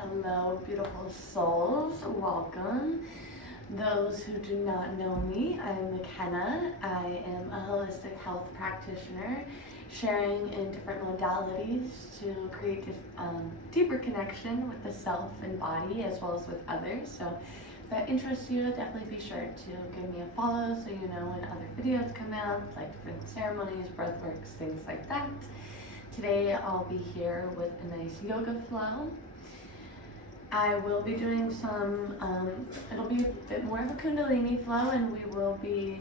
Hello, beautiful souls. Welcome. Those who do not know me, I'm McKenna. I am a holistic health practitioner, sharing in different modalities to create deeper connection with the self and body as well as with others. So if that interests you, definitely be sure to give me a follow so you know when other videos come out, like different ceremonies, breathworks, things like that. Today I'll be here with a nice yoga flow. I will be doing some, it'll be a bit more of a Kundalini flow, and we will be,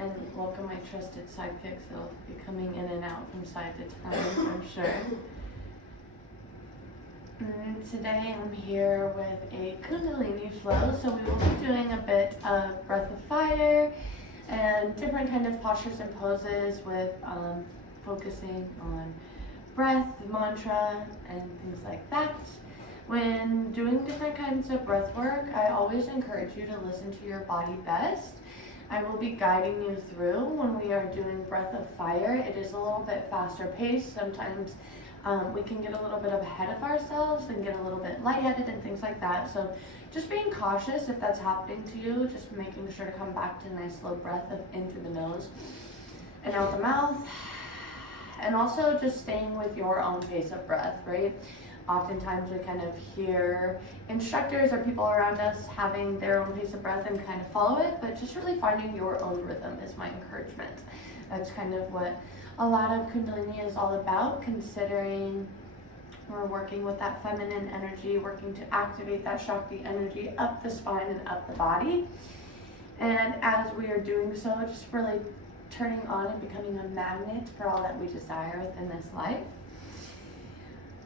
and welcome my trusted sidekicks, they'll be coming in and out from side to time, I'm sure. And today I'm here with a Kundalini flow, so we will be doing a bit of breath of fire and different kind of postures and poses with focusing on breath, mantra, and things like that. When doing different kinds of breath work, I always encourage you to listen to your body best. I will be guiding you through when we are doing breath of fire. It is a little bit faster paced. Sometimes we can get a little bit ahead of ourselves and get a little bit lightheaded and things like that. So just being cautious if that's happening to you, just making sure to come back to a nice slow breath in through the nose and out the mouth. And also just staying with your own pace of breath, right? Oftentimes we kind of hear instructors or people around us having their own pace of breath and kind of follow it, but just really finding your own rhythm is my encouragement. That's kind of what a lot of Kundalini is all about, considering we're working with that feminine energy, working to activate that Shakti energy up the spine and up the body. And as we are doing so, just really turning on and becoming a magnet for all that we desire within this life.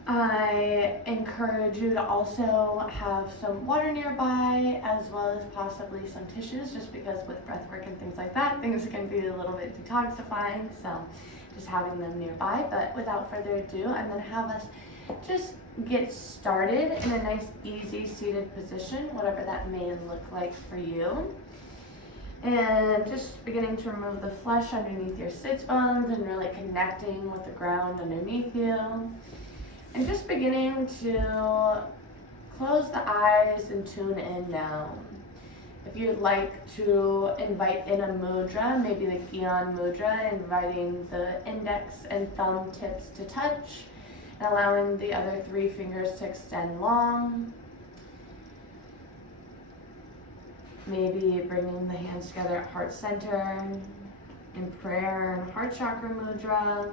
I encourage you to also have some water nearby, as well as possibly some tissues, just because with breath work and things like that, things can be a little bit detoxifying, so just having them nearby. But without further ado, I'm going to have us just get started in a nice, easy seated position, whatever that may look like for you. And just beginning to remove the flesh underneath your sits bones and really connecting with the ground underneath you. And just beginning to close the eyes and tune in now. If you'd like to invite in a mudra, maybe the Gyan mudra, inviting the index and thumb tips to touch and allowing the other three fingers to extend long. Maybe bringing the hands together at heart center in prayer and heart chakra mudra.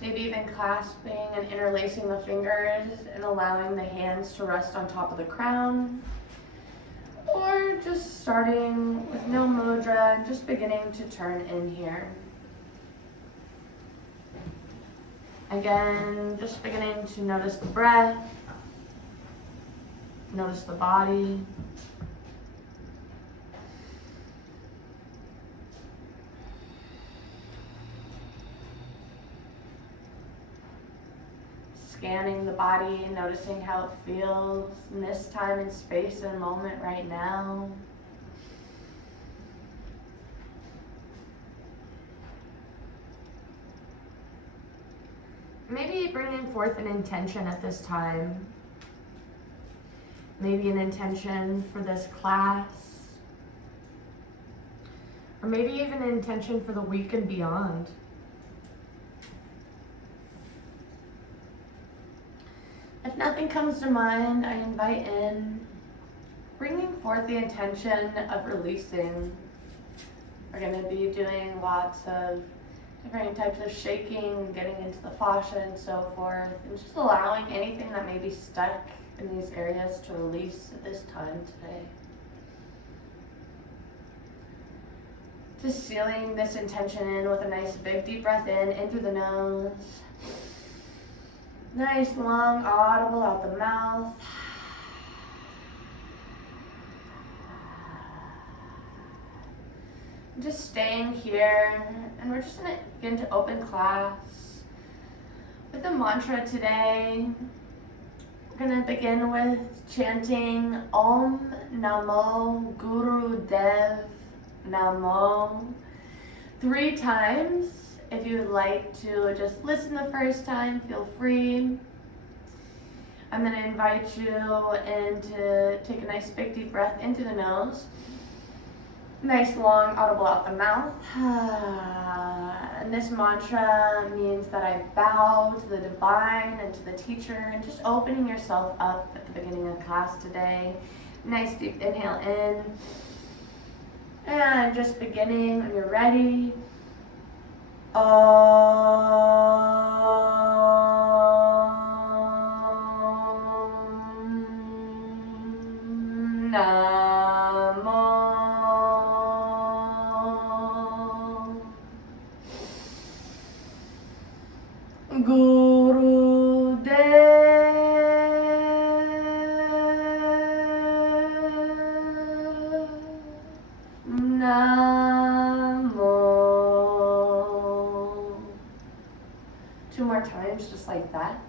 Maybe even clasping and interlacing the fingers and allowing the hands to rest on top of the crown. Or just starting with no mudra and just beginning to turn in here. Again, just beginning to notice the breath. Notice the body. Scanning the body, noticing how it feels in this time and space and moment right now. Maybe bringing forth an intention at this time. Maybe an intention for this class. Or maybe even an intention for the week and beyond. If nothing comes to mind, I invite in bringing forth the intention of releasing. We're going to be doing lots of different types of shaking, getting into the fascia and so forth, and just allowing anything that may be stuck in these areas to release at this time today. Just sealing this intention in with a nice big deep breath in through the nose. Nice, long, audible out the mouth. Just staying here, and we're just going to begin to open class with the mantra today. We're going to begin with chanting Om Namo Guru Dev Namo 3 times. If you would like to just listen the first time, feel free. I'm going to invite you in to take a nice big deep breath into the nose. Nice long audible out the mouth. And this mantra means that I bow to the divine and to the teacher, and just opening yourself up at the beginning of class today. Nice deep inhale in. And just beginning when you're ready. Guru Namo. Two more times, just like that.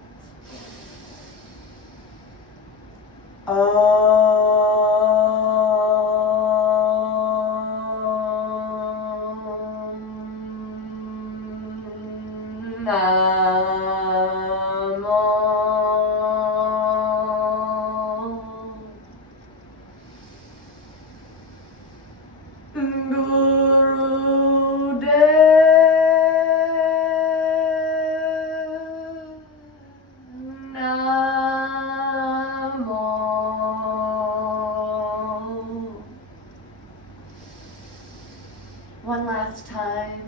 One last time.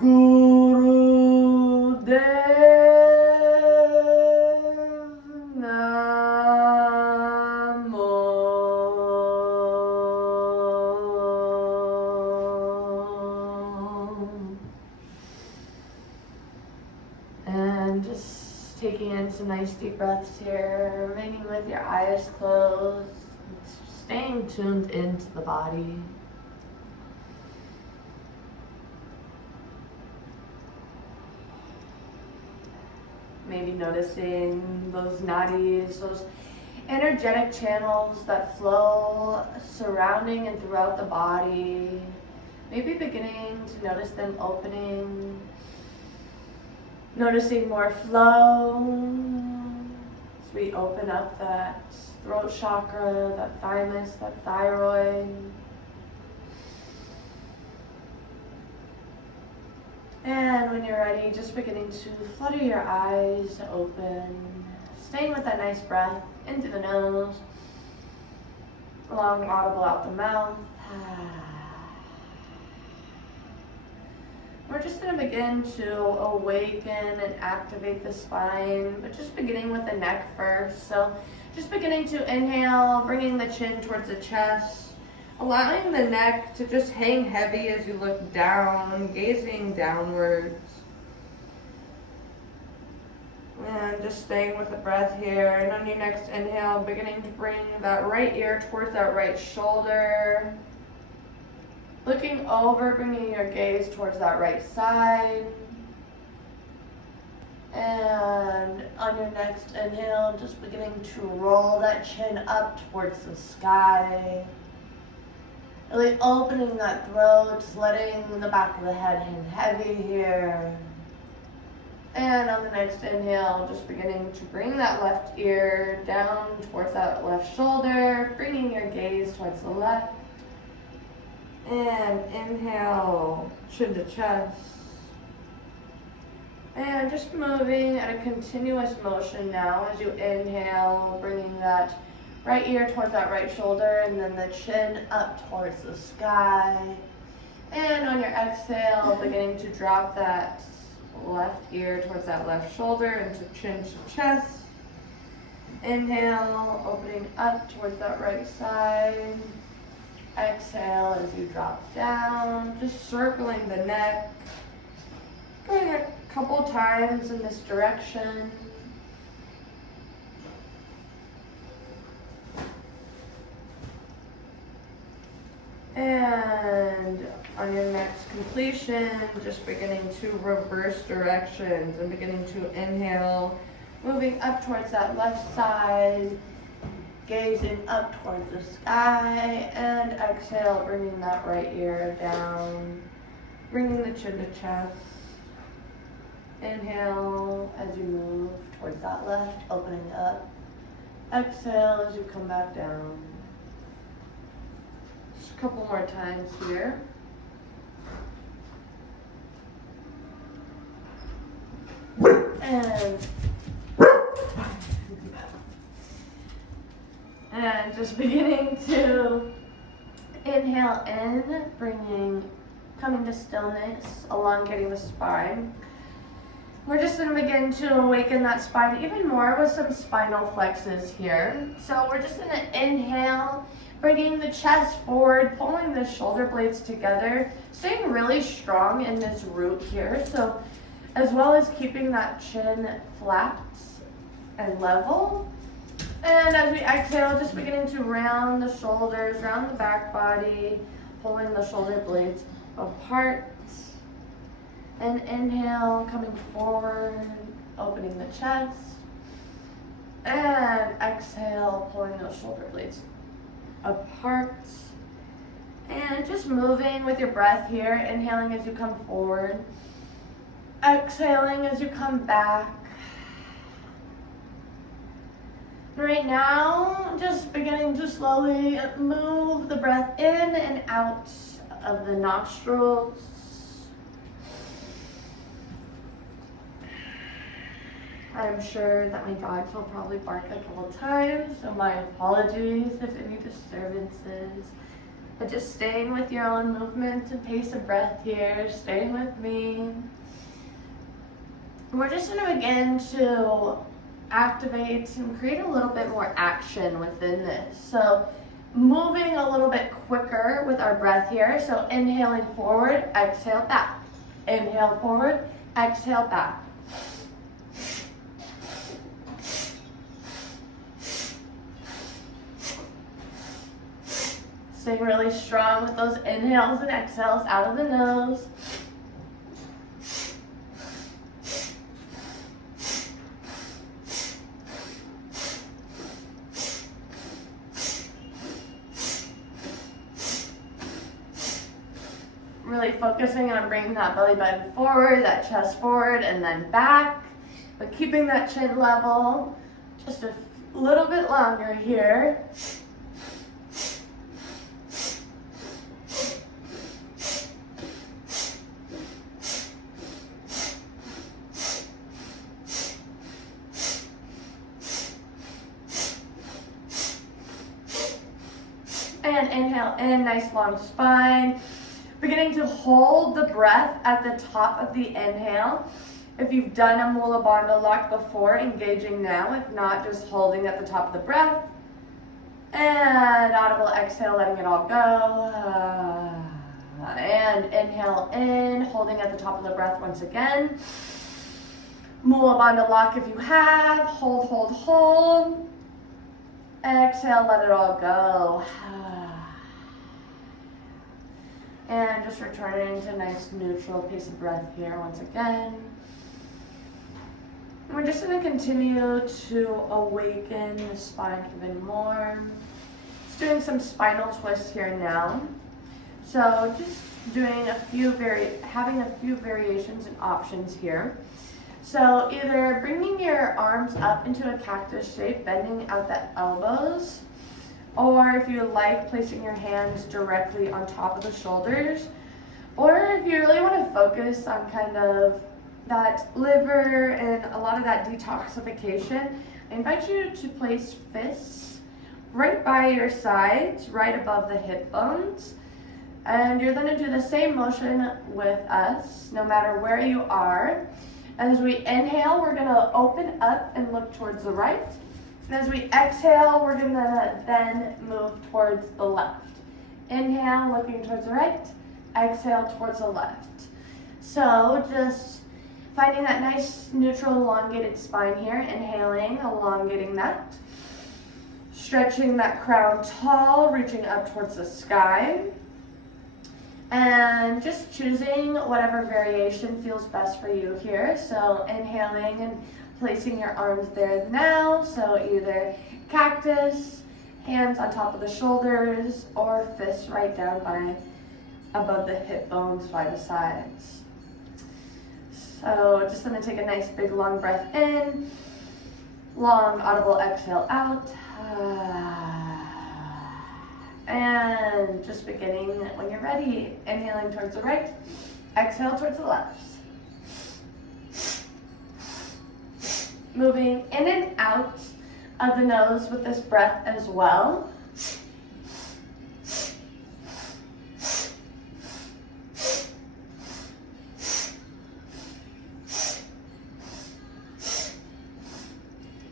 Guru And just taking in some nice deep breaths here, remaining with your eyes closed, staying tuned into the body. Maybe noticing those nadis, those energetic channels that flow surrounding and throughout the body. Maybe beginning to notice them opening. Noticing more flow as we open up that throat chakra, that thymus, that thyroid. And when you're ready, just beginning to flutter your eyes open, staying with that nice breath into the nose, long audible out the mouth. We're just going to begin to awaken and activate the spine, but just beginning with the neck first. So just beginning to inhale, bringing the chin towards the chest, allowing the neck to just hang heavy as you look down, gazing downwards. And just staying with the breath here. And on your next inhale, beginning to bring that right ear towards that right shoulder. Looking over, bringing your gaze towards that right side. And on your next inhale, just beginning to roll that chin up towards the sky. Really opening that throat, letting the back of the head hang heavy here. And on the next inhale, just beginning to bring that left ear down towards that left shoulder, bringing your gaze towards the left. And inhale, chin to chest. And just moving at a continuous motion now as you inhale, bringing that right ear towards that right shoulder, and then the chin up towards the sky. And on your exhale, beginning to drop that left ear towards that left shoulder into chin to chest. Inhale, opening up towards that right side. Exhale as you drop down, just circling the neck. Going a couple times in this direction. And on your next completion, just beginning to reverse directions and beginning to inhale, moving up towards that left side, gazing up towards the sky, and exhale, bringing that right ear down, bringing the chin to chest. Inhale as you move towards that left, opening up. Exhale as you come back down. Just a couple more times here. And just beginning to inhale in, coming to stillness, elongating the spine. We're just going to begin to awaken that spine even more with some spinal flexes here. So we're just going to inhale, bringing the chest forward, pulling the shoulder blades together, staying really strong in this root here. So as well as keeping that chin flat and level. And as we exhale, just beginning to round the shoulders, round the back body, pulling the shoulder blades apart. And inhale, coming forward, opening the chest. And exhale, pulling those shoulder blades apart. And just moving with your breath here, inhaling as you come forward. Exhaling as you come back. Right now, just beginning to slowly move the breath in and out of the nostrils. I'm sure that my dogs will probably bark a couple times, so my apologies if any disturbances. But just staying with your own movement and pace of breath here, staying with me. We're just going to begin to activate and create a little bit more action within this. So moving a little bit quicker with our breath here. So inhaling forward, exhale back. Inhale forward, exhale back. Staying really strong with those inhales and exhales out of the nose. Really focusing on bringing that belly button forward, that chest forward, and then back. But keeping that chin level. Just a little bit longer here. And inhale in, nice long spine. Beginning to hold the breath at the top of the inhale. If you've done a Mula Bandha lock before, engaging now. If not, just holding at the top of the breath. And audible exhale, letting it all go. And inhale in, holding at the top of the breath once again. Mula Bandha lock if you have. Hold, hold, hold. Exhale, let it all go. And just returning to a nice neutral pace of breath here once again. And we're just going to continue to awaken the spine even more. Just doing some spinal twists here now. So just doing having a few variations and options here. So either bringing your arms up into a cactus shape, bending out the elbows, or if you like, placing your hands directly on top of the shoulders, or if you really want to focus on kind of that liver and a lot of that detoxification, I invite you to place fists right by your sides, right above the hip bones. And you're going to do the same motion with us, no matter where you are. As we inhale, we're going to open up and look towards the right. And as we exhale, we're going to then move towards the left. Inhale, looking towards the right. Exhale, towards the left. So just finding that nice, neutral, elongated spine here. Inhaling, elongating that. Stretching that crown tall, reaching up towards the sky. And just choosing whatever variation feels best for you here. So inhaling and placing your arms there now. So either cactus, hands on top of the shoulders, or fists right down by above the hip bones by the sides. So just going to take a nice big long breath in, long audible exhale out. And just beginning when you're ready, inhaling towards the right, exhale towards the left. Moving in and out of the nose with this breath as well.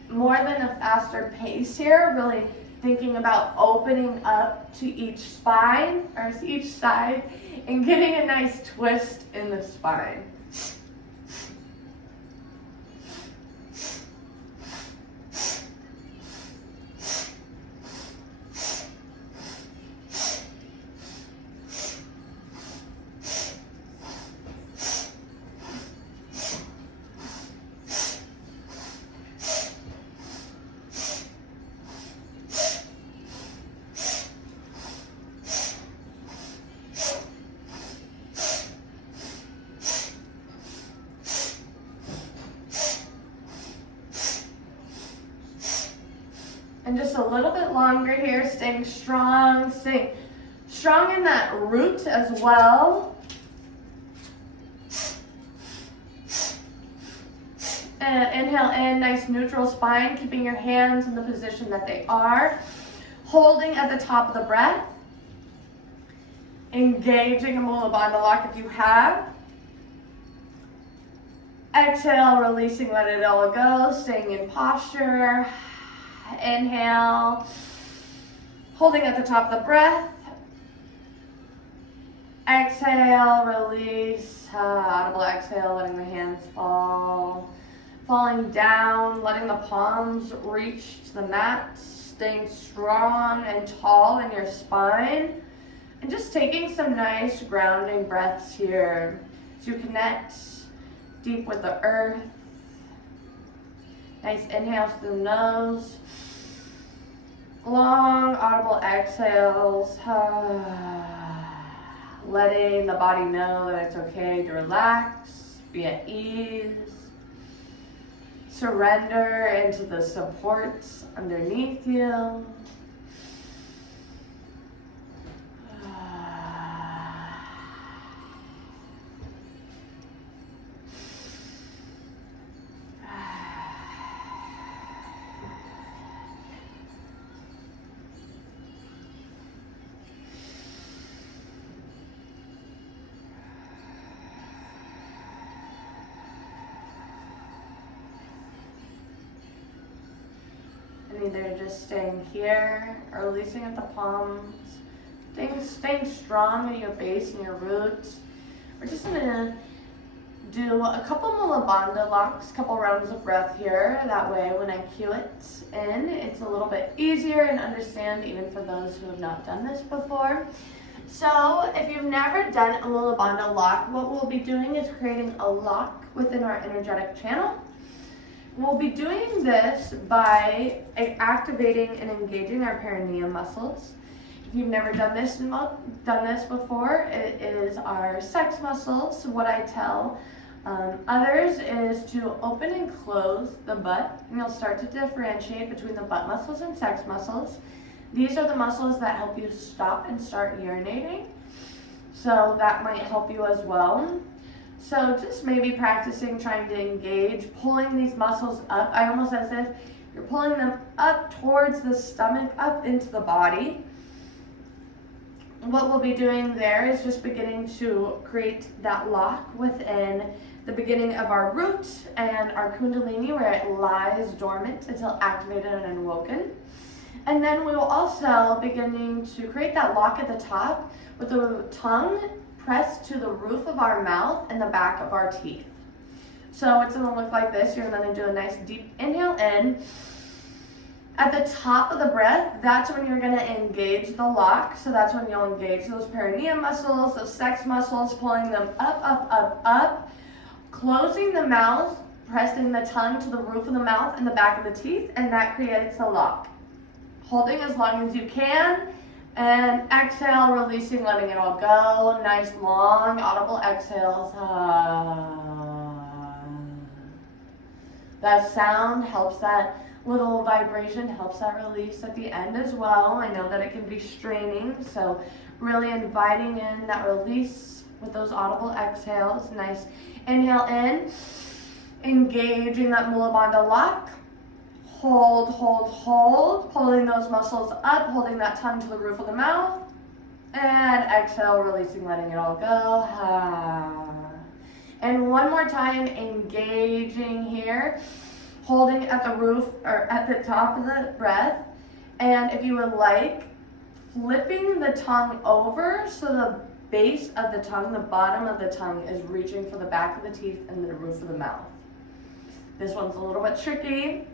More than a faster pace here, really thinking about opening up to each spine or each side and getting a nice twist in the spine. And just a little bit longer here, staying strong in that root as well. And inhale in, nice neutral spine, keeping your hands in the position that they are. Holding at the top of the breath. Engaging a Mula Bandha lock if you have. Exhale, releasing, let it all go, staying in posture. Inhale, holding at the top of the breath. Exhale, release, audible exhale, letting the hands falling down, letting the palms reach to the mat, staying strong and tall in your spine, and just taking some nice grounding breaths here as you connect deep with the earth. Nice inhales through the nose. Long audible exhales. Letting the body know that it's okay to relax, be at ease. Surrender into the supports underneath you. Either just staying here or releasing at the palms, staying strong in your base and your roots. We're just gonna do a couple Mula Bandha locks, couple rounds of breath here. That way when I cue it in, it's a little bit easier and understand even for those who have not done this before. So if you've never done a Mula Bandha lock, what we'll be doing is creating a lock within our energetic channel. We'll be doing this by activating and engaging our perineum muscles. If you've never done this before, it is our sex muscles. So what I tell others is to open and close the butt, and you'll start to differentiate between the butt muscles and sex muscles. These are the muscles that help you stop and start urinating. So that might help you as well. So just maybe practicing trying to engage, pulling these muscles up, almost as if you're pulling them up towards the stomach, up into the body. What we'll be doing there is just beginning to create that lock within the beginning of our root and our Kundalini, where it lies dormant until activated and awoken. And then we will also beginning to create that lock at the top with the tongue pressed to the roof of our mouth and the back of our teeth. So it's going to look like this. You're going to do a nice deep inhale in, At the top of the breath, that's when you're going to engage the lock. So that's when you'll engage those perineum muscles, those sex muscles, pulling them up, up, up, up, closing the mouth, pressing the tongue to the roof of the mouth and the back of the teeth, and that creates the lock. Holding as long as you can, and exhale, releasing, letting it all go. Nice, long, audible exhales. That sound helps, that little vibration helps that release at the end as well. I know that it can be straining, so really inviting in that release with those audible exhales. Nice inhale in, engaging that Mula Bandha lock. Hold, hold, hold, pulling those muscles up, holding that tongue to the roof of the mouth. And exhale, releasing, letting it all go. And one more time, engaging here, holding at the roof or at the top of the breath. And if you would like, flipping the tongue over so the base of the tongue, the bottom of the tongue, is reaching for the back of the teeth and the roof of the mouth. This one's a little bit tricky.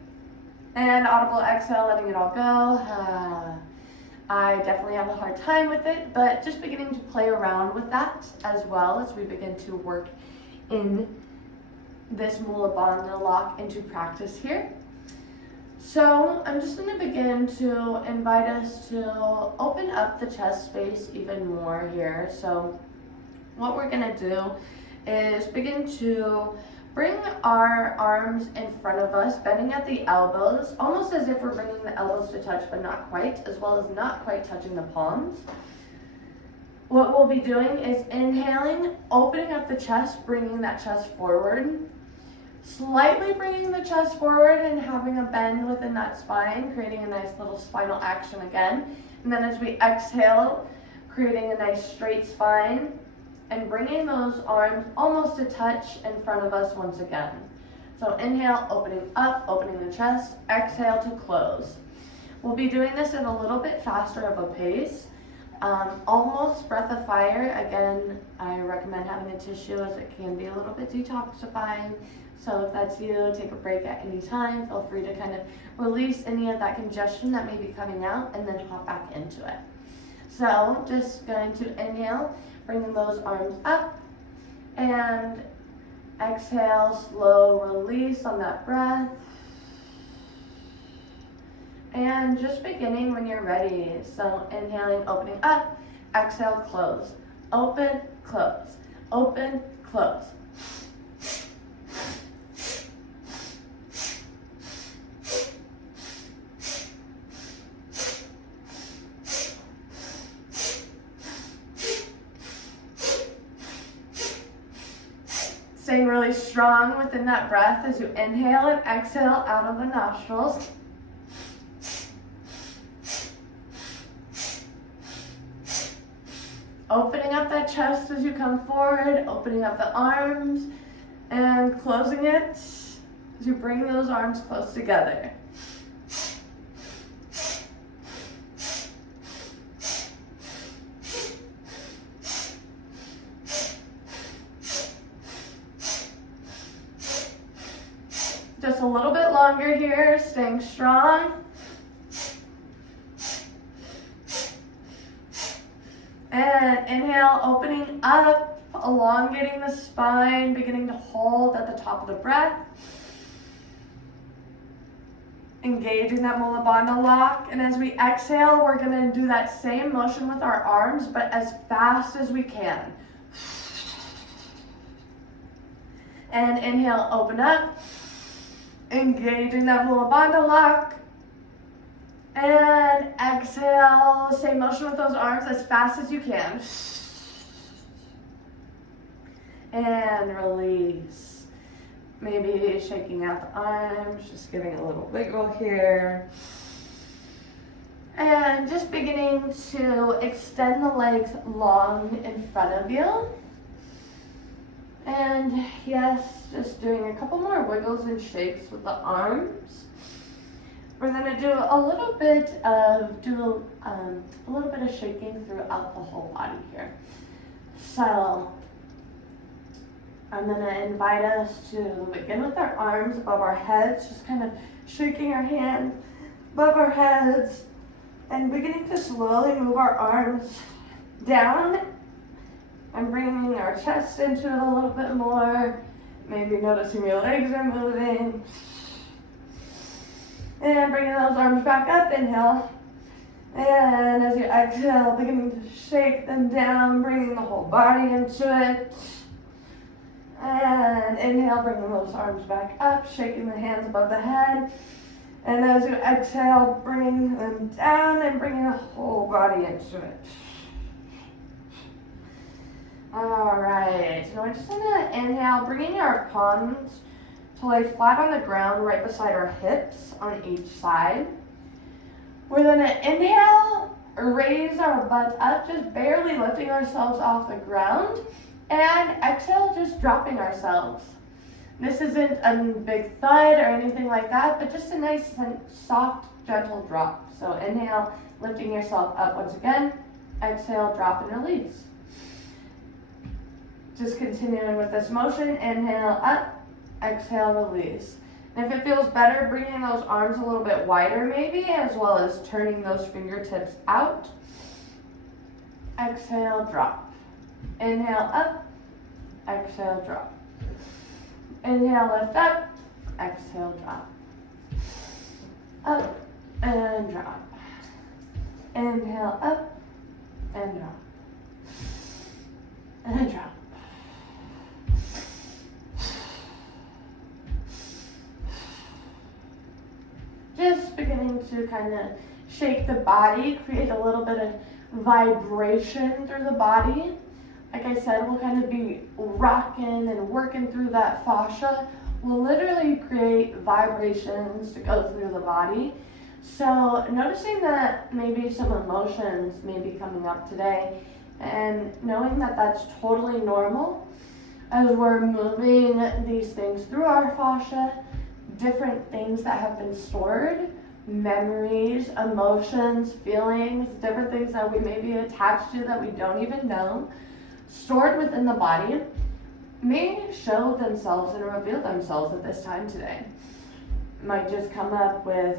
And audible exhale, letting it all go. I definitely have a hard time with it, but just beginning to play around with that as well as we begin to work in this Mula Bandha lock into practice here. So I'm just going to begin to invite us to open up the chest space even more here. So what we're going to do is begin to bring our arms in front of us, bending at the elbows, almost as if we're bringing the elbows to touch, but not quite, as well as not quite touching the palms. What we'll be doing is inhaling, opening up the chest, bringing that chest forward, slightly bringing the chest forward and having a bend within that spine, creating a nice little spinal action again. And then as we exhale, creating a nice straight spine, and bringing those arms almost a touch in front of us once again. So inhale, opening up, opening the chest, exhale to close. We'll be doing this at a little bit faster of a pace. Almost breath of fire. Again, I recommend having a tissue as it can be a little bit detoxifying. So if that's you, take a break at any time. Feel free to kind of release any of that congestion that may be coming out and then hop back into it. So just going to inhale, bringing those arms up, and exhale, slow release on that breath. And just beginning when you're ready. So inhaling, opening up, exhale, close. Open, close. Open, close. Staying really strong within that breath as you inhale and exhale out of the nostrils. Opening up that chest as you come forward, opening up the arms and closing it as you bring those arms close together. Just a little bit longer here, staying strong. And inhale, opening up, elongating the spine, beginning to hold at the top of the breath. Engaging that Mula Bandha lock. And as we exhale, we're going to do that same motion with our arms, but as fast as we can. And inhale, open up. Engaging that Mula Bandha lock. And exhale, same motion with those arms as fast as you can. And release. Maybe shaking out the arms, just giving a little wiggle here. And just beginning to extend the legs long in front of you. And yes, just doing a couple more wiggles and shakes with the arms. We're going to do a little bit of shaking throughout the whole body here. So I'm going to invite us to begin with our arms above our heads, just kind of shaking our hands, above our heads, and beginning to slowly move our arms down and bringing our chest into it a little bit more. Maybe noticing your legs are moving. And bringing those arms back up, inhale. And as you exhale, beginning to shake them down, bringing the whole body into it. And inhale, bringing those arms back up, shaking the hands above the head. And as you exhale, bringing them down and bringing the whole body into it. Alright, so we're just gonna inhale, bringing our palms to lay flat on the ground right beside our hips on each side. We're gonna inhale, raise our butt up, just barely lifting ourselves off the ground, and exhale, just dropping ourselves. This isn't a big thud or anything like that, but just a nice, soft, gentle drop. So inhale, lifting yourself up once again, exhale, drop and release. Just continuing with this motion, inhale up, exhale, release. And if it feels better, bringing those arms a little bit wider maybe, as well as turning those fingertips out. Exhale, drop. Inhale, up, exhale, drop. Inhale, lift up, exhale, drop. Up and drop. Inhale, up and drop. And drop. Just beginning to kind of shake the body, create a little bit of vibration through the body. Like I said, we'll kind of be rocking and working through that fascia. We'll literally create vibrations to go through the body. So noticing that maybe some emotions may be coming up today, and knowing that that's totally normal as we're moving these things through our fascia, different things that have been stored, memories, emotions, feelings, different things that we may be attached to that we don't even know, stored within the body, may show themselves and reveal themselves at this time today. It might just come up with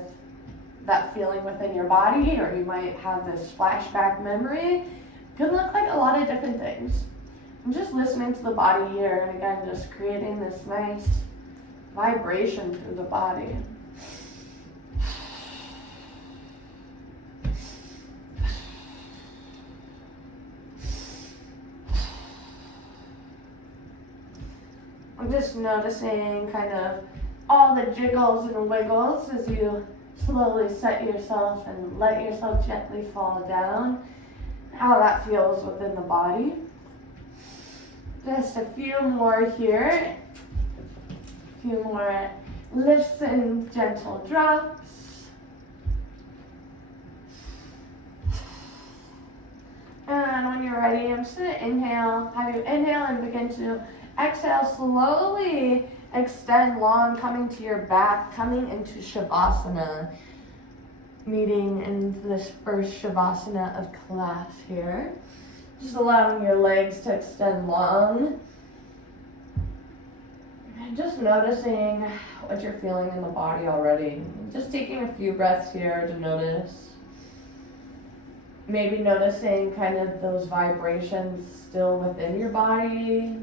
that feeling within your body, or you might have this flashback memory. Could look like a lot of different things. I'm just listening to the body here, and again, just creating this nice vibration through the body. I'm just noticing kind of all the jiggles and wiggles as you slowly set yourself and let yourself gently fall down, how that feels within the body. Just a few more here. A few more lifts and gentle drops. And when you're ready, I'm just going to inhale, have you inhale and begin to exhale, slowly extend long, coming to your back, coming into Shavasana, meeting in this first Shavasana of class here. Just allowing your legs to extend long. And just noticing what you're feeling in the body already. Just taking a few breaths here to notice. Maybe noticing kind of those vibrations still within your body.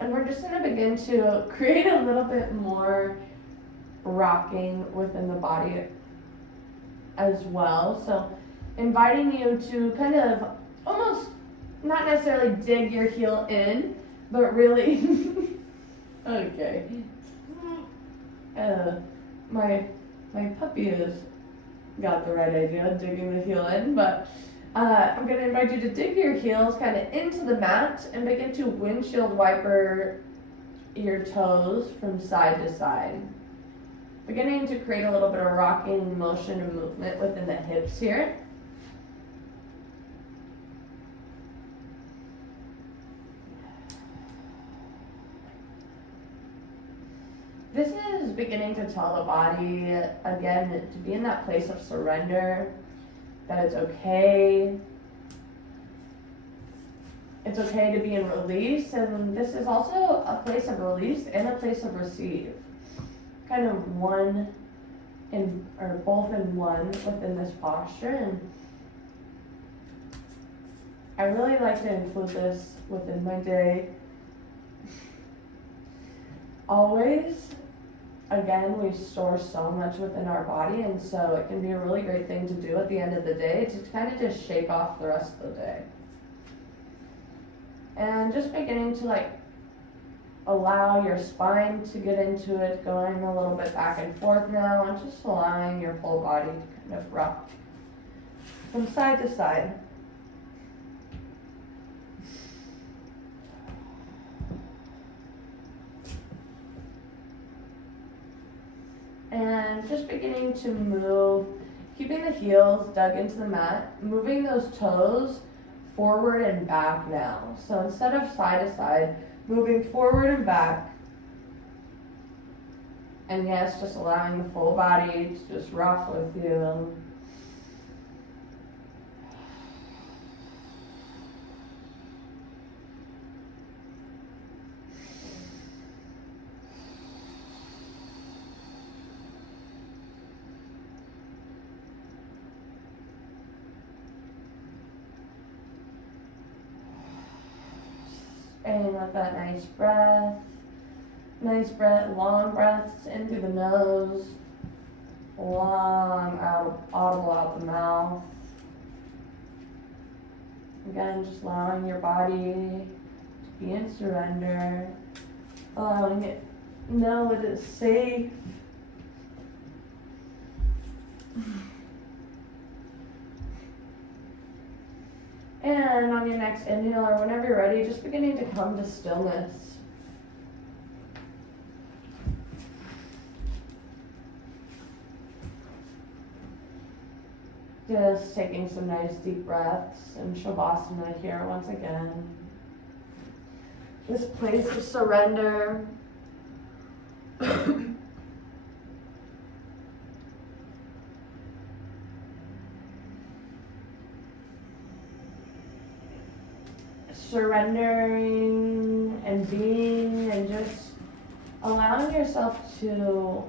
And we're just going to begin to create a little bit more rocking within the body as well. So inviting you to kind of almost not necessarily dig your heel in, but really, okay. My puppy has got the right idea, digging the heel in, but I'm going to invite you to dig your heels kind of into the mat and begin to windshield wiper your toes from side to side. Beginning to create a little bit of rocking motion and movement within the hips here. This is beginning to tell the body, again, to be in that place of surrender, that it's okay It's okay to be in release, and this is also a place of release and a place of receive. Kind of one in, or both in one within this posture. And I really like to include this within my day. Always, again, we store so much within our body, and so it can be a really great thing to do at the end of the day to kind of just shake off the rest of the day. And just beginning to like allow your spine to get into it, going a little bit back and forth now, and just allowing your whole body to kind of rock from side to side. And just beginning to move, keeping the heels dug into the mat, moving those toes forward and back now. So instead of side to side, moving forward and back. And yes, just allowing the full body to just rock with you. And with that nice breath, long breaths in through the nose, long out, audible out the mouth. Again, just allowing your body to be in surrender, allowing it to know it is safe. And on your next inhale, or whenever you're ready, just beginning to come to stillness. Just taking some nice deep breaths in Shavasana here once again. This place of surrender. Surrendering and being, and just allowing yourself to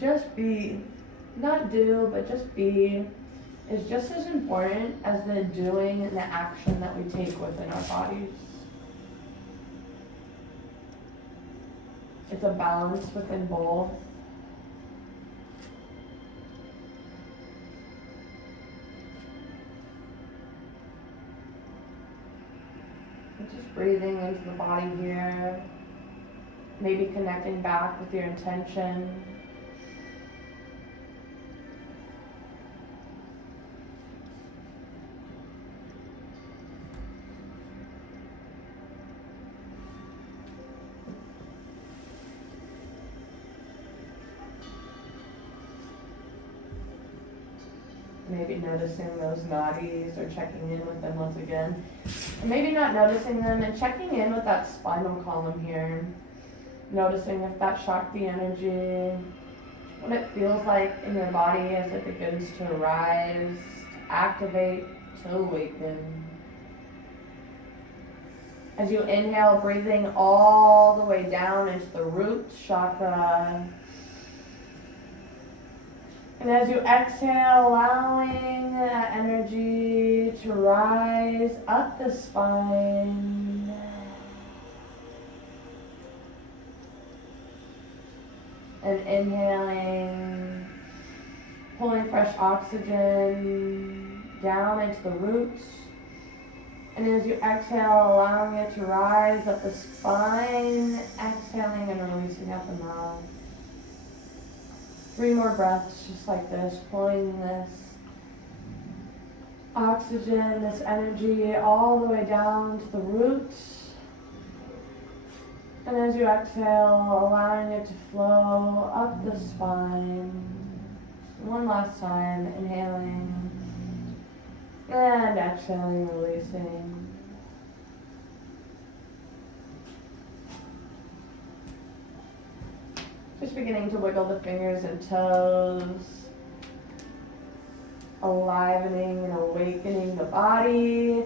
just be, not do, but just be, is just as important as the doing and the action that we take within our bodies. It's a balance within both. Just breathing into the body here, maybe connecting back with your intention. Maybe noticing those nadis, or checking in with them once again. And maybe not noticing them and checking in with that spinal column here. Noticing if that Shakti energy, what it feels like in your body as it begins to rise, to activate, to awaken. As you inhale, breathing all the way down into the root chakra. And as you exhale, allowing that energy to rise up the spine. And inhaling, pulling fresh oxygen down into the roots. And as you exhale, allowing it to rise up the spine, exhaling and releasing out the mouth. 3 more breaths just like this, pulling this oxygen, this energy all the way down to the roots. And as you exhale, allowing it to flow up the spine. One last time, inhaling and exhaling, releasing. Just beginning to wiggle the fingers and toes, alivening and awakening the body,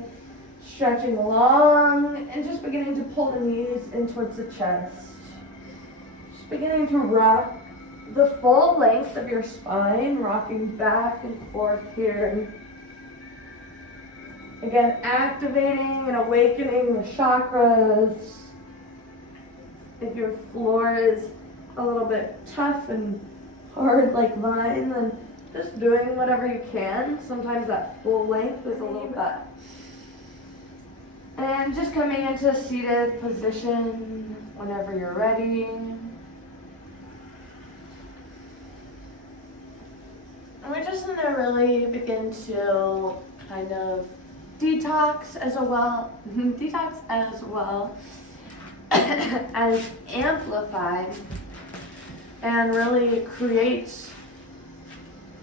Stretching long and just beginning to pull the knees in towards the chest. Just beginning to rock the full length of your spine, rocking back and forth here. Again, activating and awakening the chakras. If your floor is a little bit tough and hard like mine, then just doing whatever you can. Sometimes that full length is a little bit. And just coming into a seated position whenever you're ready. And we're just going to really begin to kind of detox as well as amplify and really create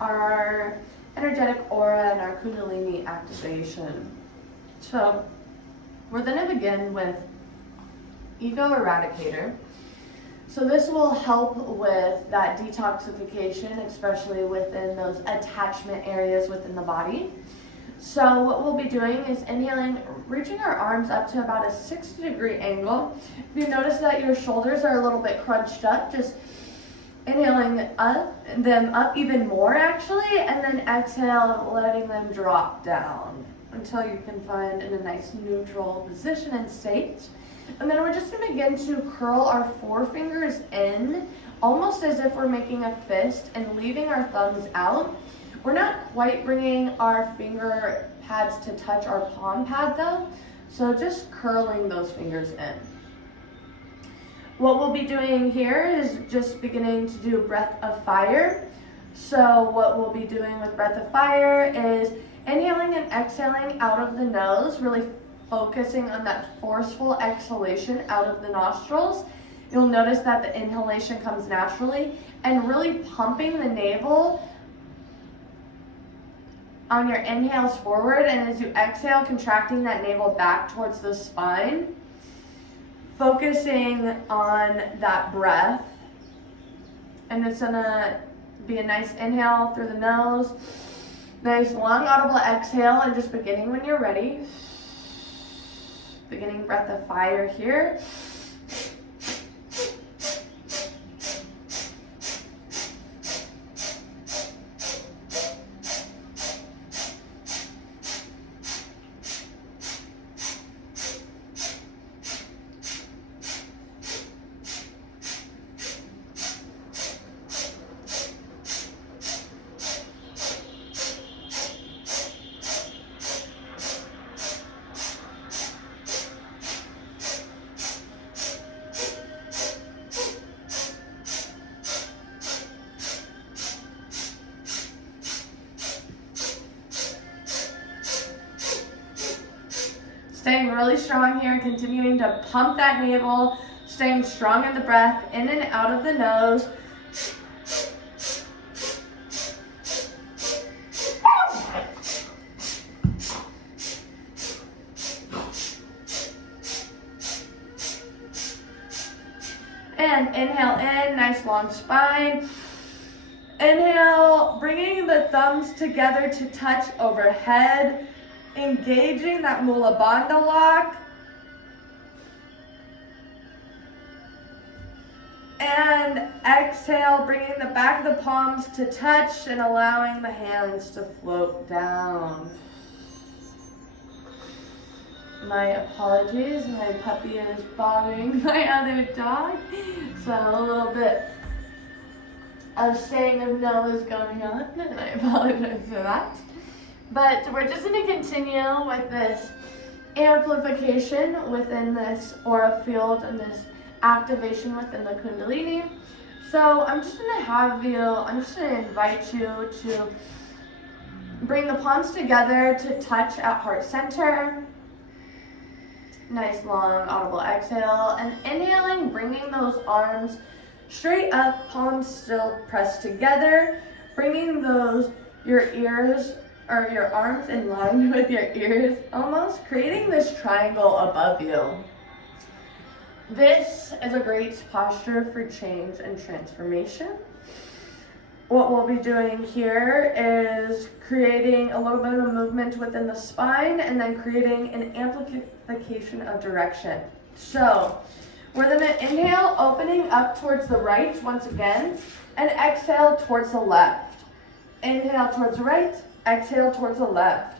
our energetic aura and our Kundalini activation. So we're going to begin with Ego Eradicator. So this will help with that detoxification, especially within those attachment areas within the body. So what we'll be doing is inhaling, reaching our arms up to about a 60-degree angle. If you notice that your shoulders are a little bit crunched up, just inhaling them up even more actually, and then exhale, letting them drop down until you can find in a nice neutral position and state. And then we're just going to begin to curl our forefingers in, almost as if we're making a fist, and leaving our thumbs out. We're not quite bringing our finger pads to touch our palm pad though, so just curling those fingers in. What we'll be doing here is just beginning to do breath of fire. So what we'll be doing with breath of fire is inhaling and exhaling out of the nose, really focusing on that forceful exhalation out of the nostrils. You'll notice that the inhalation comes naturally, and really pumping the navel on your inhales forward, and as you exhale, contracting that navel back towards the spine, focusing on that breath. And it's gonna be a nice inhale through the nose, nice long audible exhale, and just beginning when you're ready. Beginning breath of fire here. Staying really strong here, continuing to pump that navel, staying strong in the breath, in and out of the nose. And inhale in, nice long spine. Inhale, bringing the thumbs together to touch overhead, engaging that Mula Bandha lock. And exhale, bringing the back of the palms to touch and allowing the hands to float down. My apologies, my puppy is bothering my other dog, so a little bit of saying of no is going on, and I apologize for that. But we're just going to continue with this amplification within this aura field and this activation within the Kundalini. So I'm just going to invite you to bring the palms together to touch at heart center. Nice long audible exhale, and inhaling, bringing those arms straight up, palms still pressed together, bringing your ears or your arms in line with your ears, almost creating this triangle above you. This is a great posture for change and transformation. What we'll be doing here is creating a little bit of movement within the spine and then creating an amplification of direction. So we're going to inhale, opening up towards the right once again, and exhale towards the left. Inhale towards the right, exhale towards the left.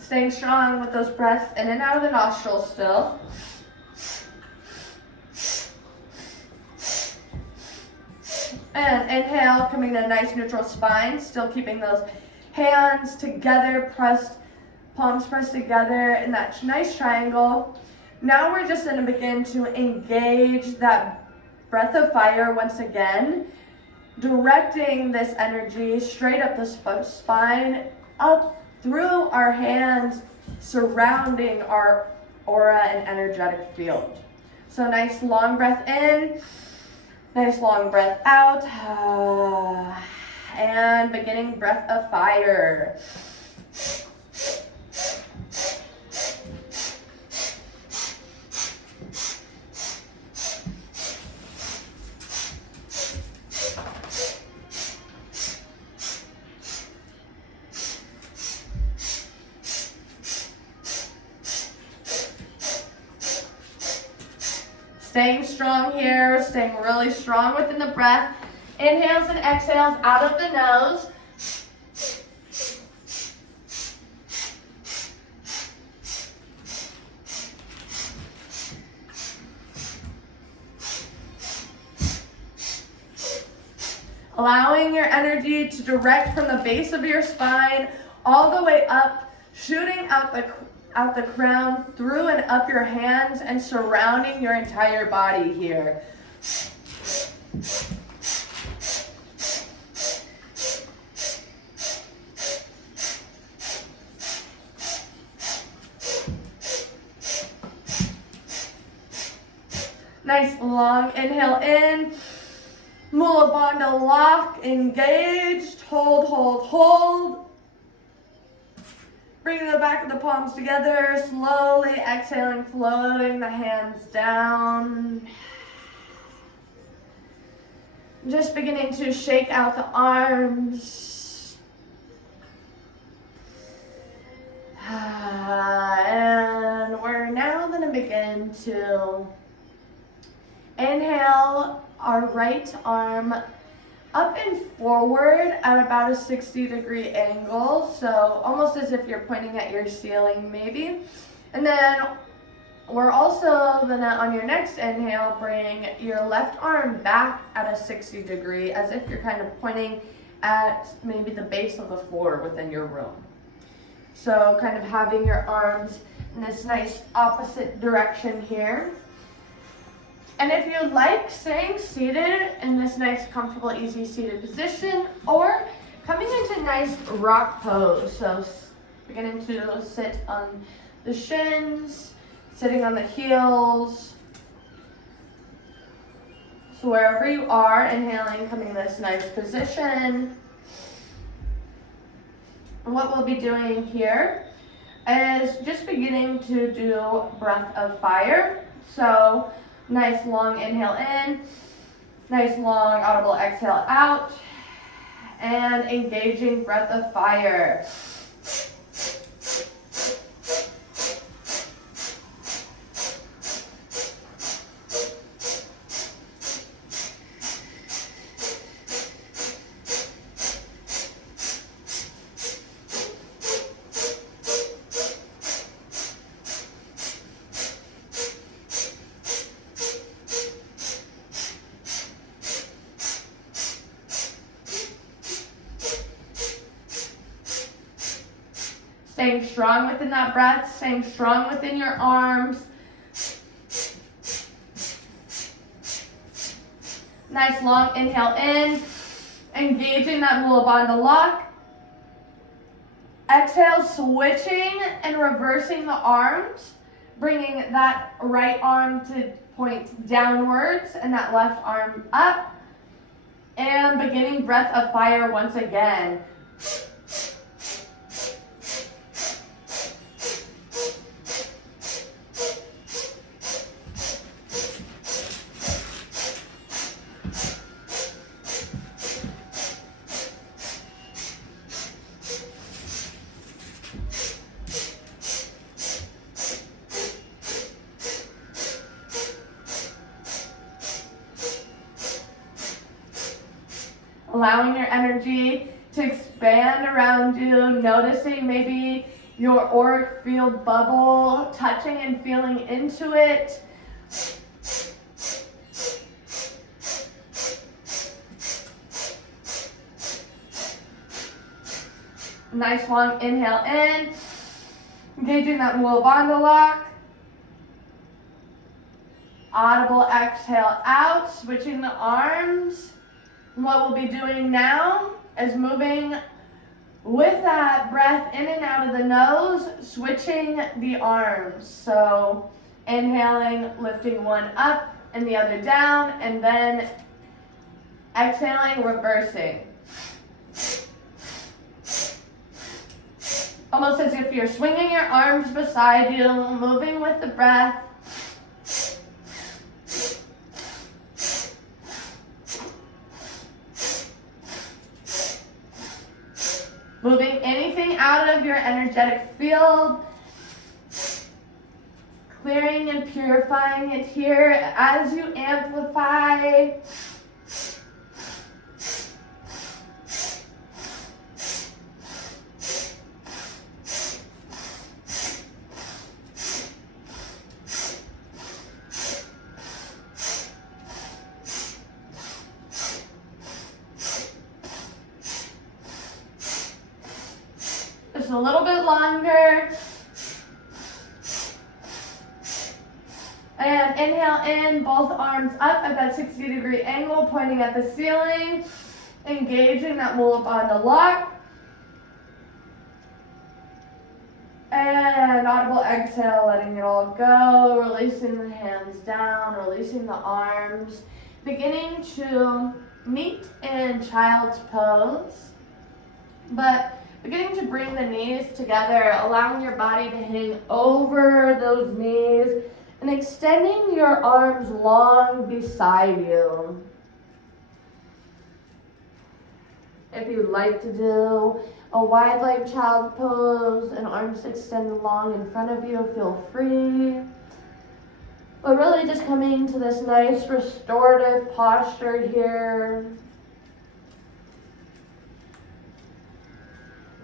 Staying strong with those breaths in and out of the nostrils still. And inhale, coming to a nice neutral spine, still keeping those hands together, palms pressed together in that nice triangle. Now we're just going to begin to engage that breath of fire once again, directing this energy straight up the spine, up through our hands, surrounding our aura and energetic field. So nice long breath in, nice long breath out, and beginning breath of fire. Staying strong here, staying really strong within the breath. Inhales and exhales out of the nose. Allowing your energy to direct from the base of your spine all the way up, shooting out the crown, through and up your hands, and surrounding your entire body here. Nice long inhale in. Mula Bandha lock, engaged, hold, hold, hold. Bringing the back of the palms together, slowly exhaling, floating the hands down. Just beginning to shake out the arms. And we're now going to begin to inhale our right arm up and forward at about a 60-degree angle, so almost as if you're pointing at your ceiling maybe. And then we're also gonna, on your next inhale, bring your left arm back at a 60-degree, as if you're kind of pointing at maybe the base of the floor within your room. So kind of having your arms in this nice opposite direction here. And if you like, staying seated in this nice, comfortable, easy seated position, or coming into nice rock pose. So beginning to sit on the shins, sitting on the heels. So wherever you are, inhaling, coming to this nice position. And what we'll be doing here is just beginning to do breath of fire. So nice long inhale in, nice long audible exhale out, and engaging breath of fire. Staying strong within that breath, staying strong within your arms. Nice long inhale in, engaging that Mula Bandha lock. Exhale, switching and reversing the arms, bringing that right arm to point downwards and that left arm up. And beginning breath of fire once again. allowing your energy to expand around you, noticing maybe your auric field bubble, touching and feeling into it. Nice long inhale in, engaging that Mula Bandha lock. Audible exhale out, switching the arms. And what we'll be doing now is moving with that breath in and out of the nose, switching the arms. So inhaling, lifting one up and the other down, and then exhaling, reversing. Almost as if you're swinging your arms beside you, moving with the breath. Moving anything out of your energetic field. Clearing and purifying it here as you amplify. Just a little bit longer. And inhale in, both arms up at that 60-degree angle, pointing at the ceiling. Engaging that Mula Bandha lock. And audible exhale, letting it all go. Releasing the hands down, releasing the arms. Beginning to meet in child's pose. But beginning to bring the knees together, allowing your body to hang over those knees and extending your arms long beside you. If you'd like to do a wide leg child's pose and arms extended long in front of you, feel free. But really just coming to this nice restorative posture here.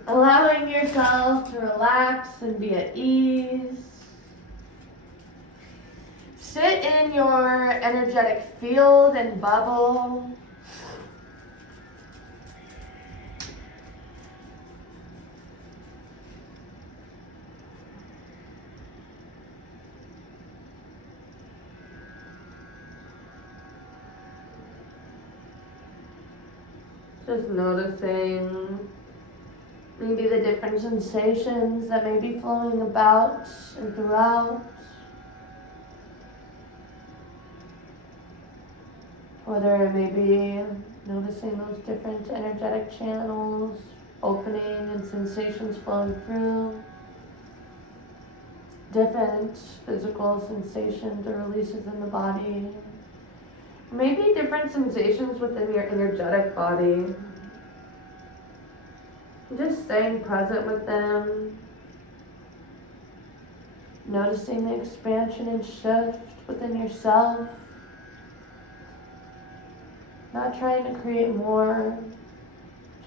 Allowing yourself to relax and be at ease. Sit in your energetic field and bubble. Just noticing maybe the different sensations that may be flowing about and throughout. Whether it may be noticing those different energetic channels opening and sensations flowing through. Different physical sensations or releases in the body. Maybe different sensations within your energetic body. Just staying present with them. Noticing the expansion and shift within yourself. Not trying to create more.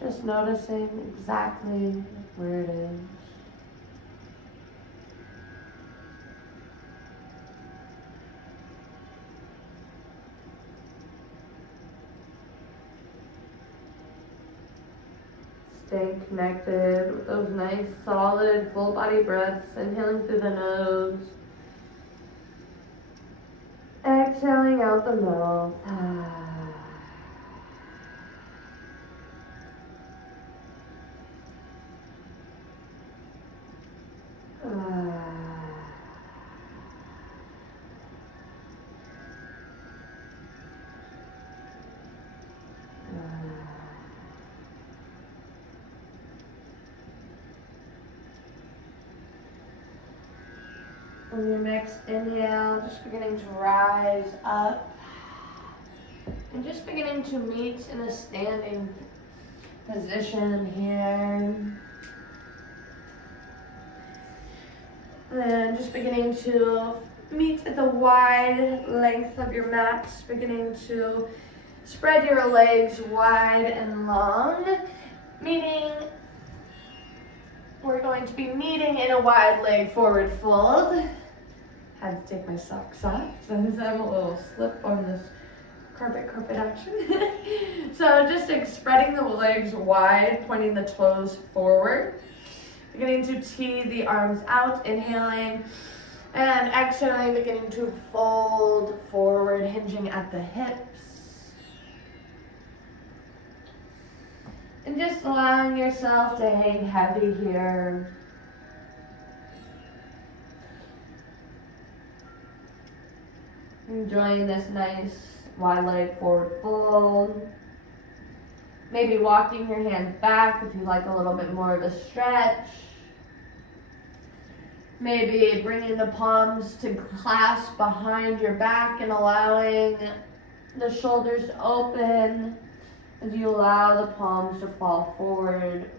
Just noticing exactly where it is. Staying connected with those nice, solid, full body breaths. Inhaling through the nose. Exhaling out the mouth. On your next inhale, just beginning to rise up and just beginning to meet in a standing position here. And just beginning to meet at the wide length of your mat, beginning to Spread your legs wide and long, meaning we're going to be meeting in a wide leg forward fold. Had to take my socks off since I'm a little slip on this carpet action. So just spreading the legs wide, pointing the toes forward. Beginning to tee the arms out, inhaling, and exhaling, beginning to fold forward, hinging at the hips. And just allowing yourself to hang heavy here. Enjoying this nice wide leg forward fold. Maybe walking your hands back if you like a little bit more of a stretch. Maybe bringing the palms to clasp behind your back and allowing the shoulders to open as you allow the palms to fall forward.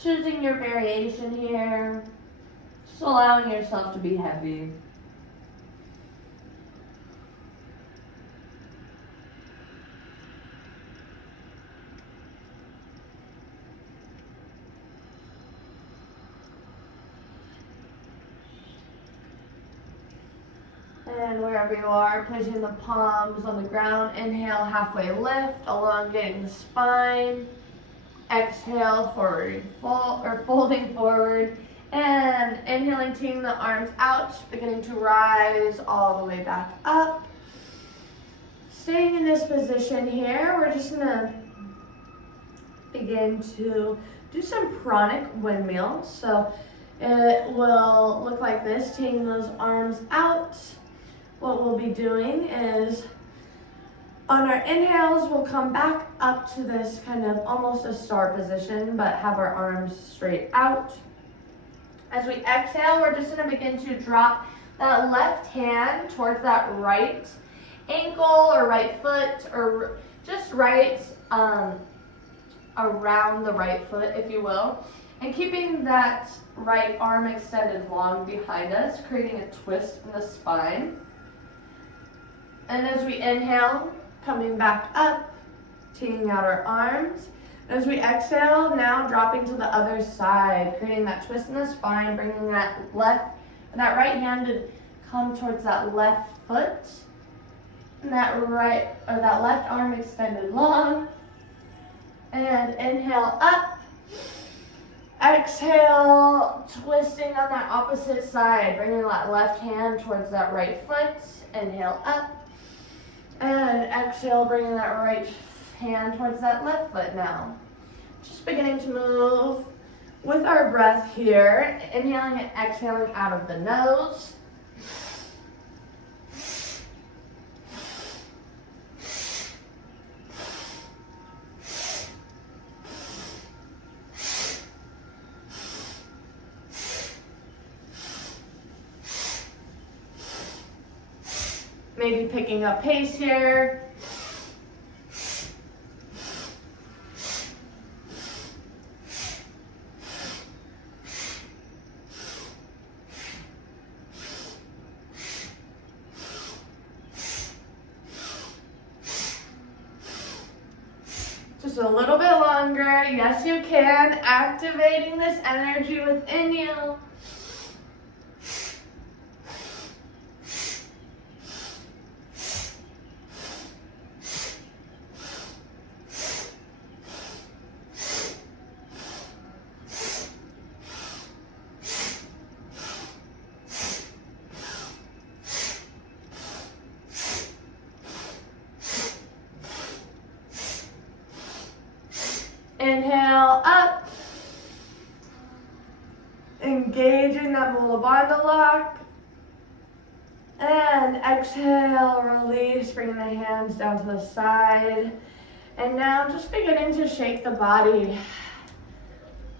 Choosing your variation here, just allowing yourself to be heavy. And wherever you are, placing the palms on the ground. Inhale, halfway lift, elongating the spine. Exhale, forward fold, or folding forward. And inhaling, teeing the arms out, beginning to rise all the way back up. Staying in this position here, we're just gonna begin to do some pranic windmills. So it will look like this, teeing those arms out. What we'll be doing is, on our inhales, we'll come back up to this kind of almost a star position, but have our arms straight out. As we exhale, we're just gonna begin to drop that left hand towards that right ankle or right foot, or just right around the right foot, if you will. And keeping that right arm extended long behind us, creating a twist in the spine. And as we inhale, coming back up, teeing out our arms. As we exhale, now dropping to the other side, creating that twist in the spine, bringing that right hand to come towards that left foot. And that left arm extended long. And inhale up. Exhale, twisting on that opposite side, bringing that left hand towards that right foot. Inhale up. And exhale, bringing that right hand towards that left foot now. Just beginning to move with our breath here. Inhaling and exhaling out of the nose. Maybe picking up pace here. Just a little bit longer. Yes, you can. Activating this energy within you. Inhale up, engaging that Mula Bandha lock, and exhale, release, bringing the hands down to the side, and now just beginning to shake the body,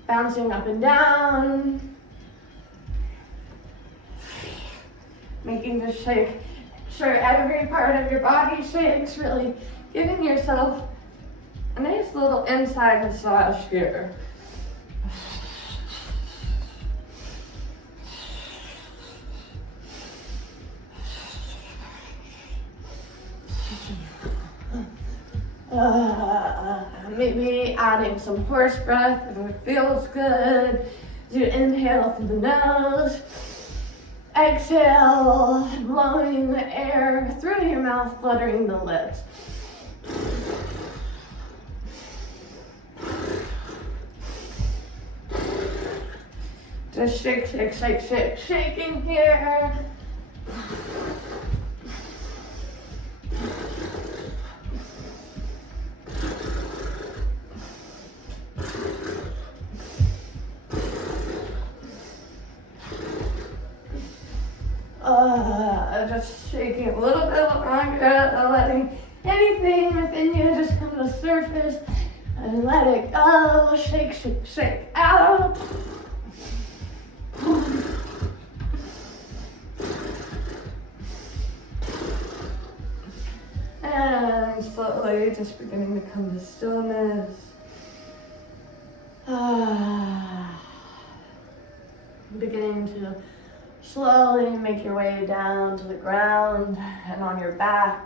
bouncing up and down, making the shake sure every part of your body shakes, really giving yourself a nice little inside massage here. Maybe adding some horse breath if it feels good. Do inhale through the nose. Exhale, blowing the air through your mouth, fluttering the lips. Just shake, shake, shake, shake, shaking here. Just shaking a little bit longer, letting anything within you just come to the surface and let it go. Shake, shake, shake out. And slowly just beginning to come to stillness. Beginning to slowly make your way down to the ground and on your back.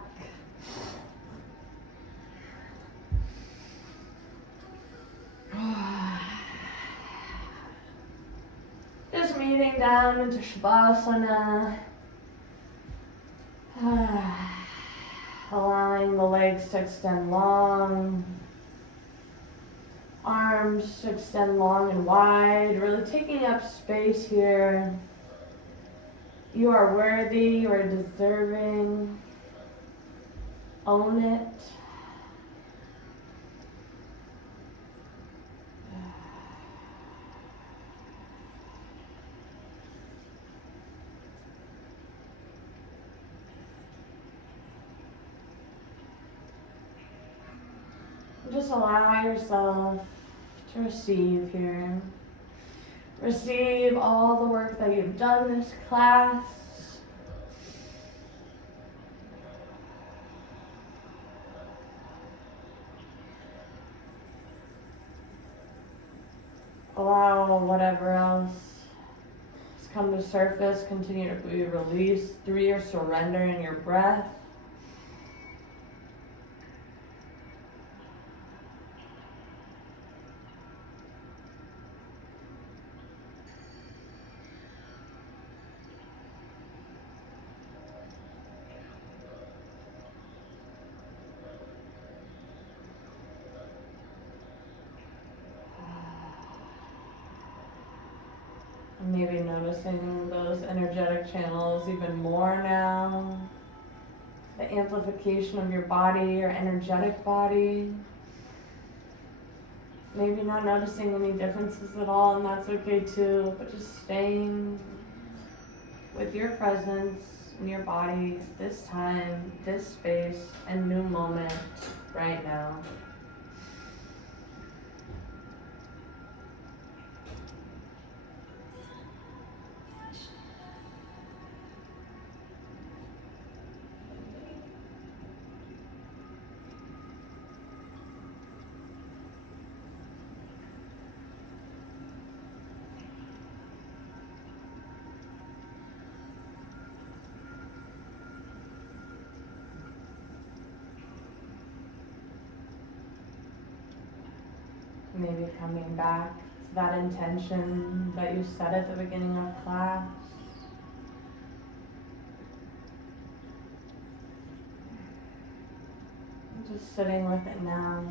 Just moving down into Shavasana. Allowing the legs to extend long. Arms to extend long and wide. Really taking up space here. You are worthy, you are deserving. Own it. Just allow yourself to receive here. Receive all the work that you've done this class. Allow whatever else has come to surface, continue to be released through your surrender and your breath. Maybe noticing those energetic channels even more now. The amplification of your body, your energetic body. Maybe not noticing any differences at all, and that's okay too, but just staying with your presence in your body, this time, this space, and new moment right now. Maybe coming back to that intention that you set at the beginning of class. Just sitting with it now.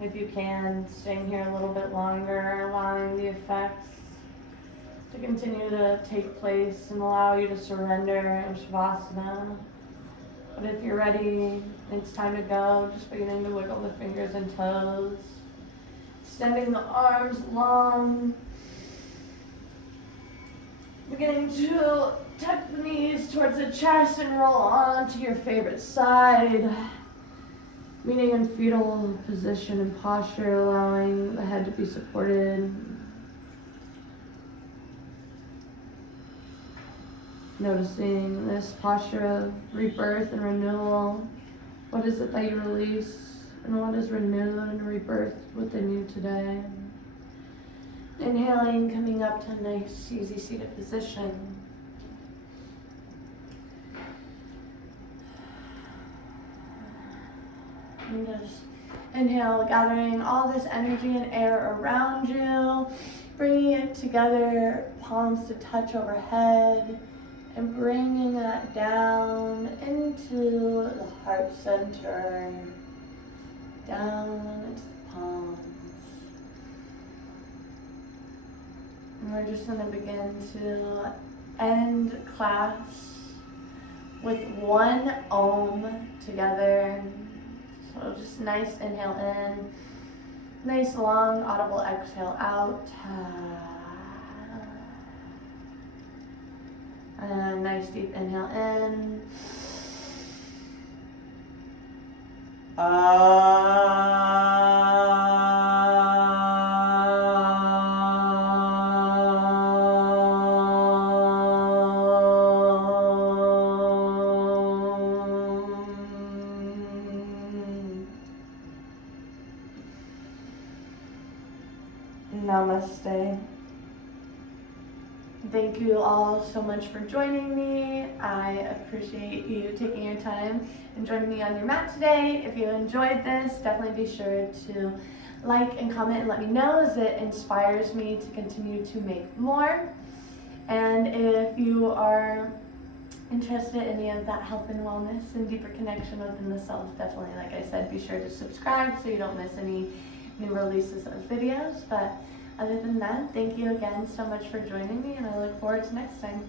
If you can, staying here a little bit longer, allowing the effects to continue to take place and allow you to surrender in Shavasana. But if you're ready, it's time to go. Just beginning to wiggle the fingers and toes. Extending the arms long. Beginning to tuck the knees towards the chest and roll on to your favorite side. Meeting in fetal position and posture, allowing the head to be supported. Noticing this posture of rebirth and renewal. What is it that you release? and what is renewed and rebirthed within you today. Inhaling, coming up to a nice, easy seated position. And just inhale, gathering all this energy and air around you, bringing it together, palms to touch overhead, and bringing that down into the heart center, down into the palms. And we're just going to begin to end class with one Om together. So just nice inhale in, nice long audible exhale out. And a nice deep inhale in. Namaste. Thank you all so much for joining me. I appreciate you taking your time and joining me on your mat today. If you enjoyed this, definitely be sure to like and comment and let me know, as it inspires me to continue to make more. And if you are interested in any of that health and wellness and deeper connection within the self, definitely, like I said, be sure to subscribe so you don't miss any new releases of videos. But other than that, thank you again so much for joining me, and I look forward to next time.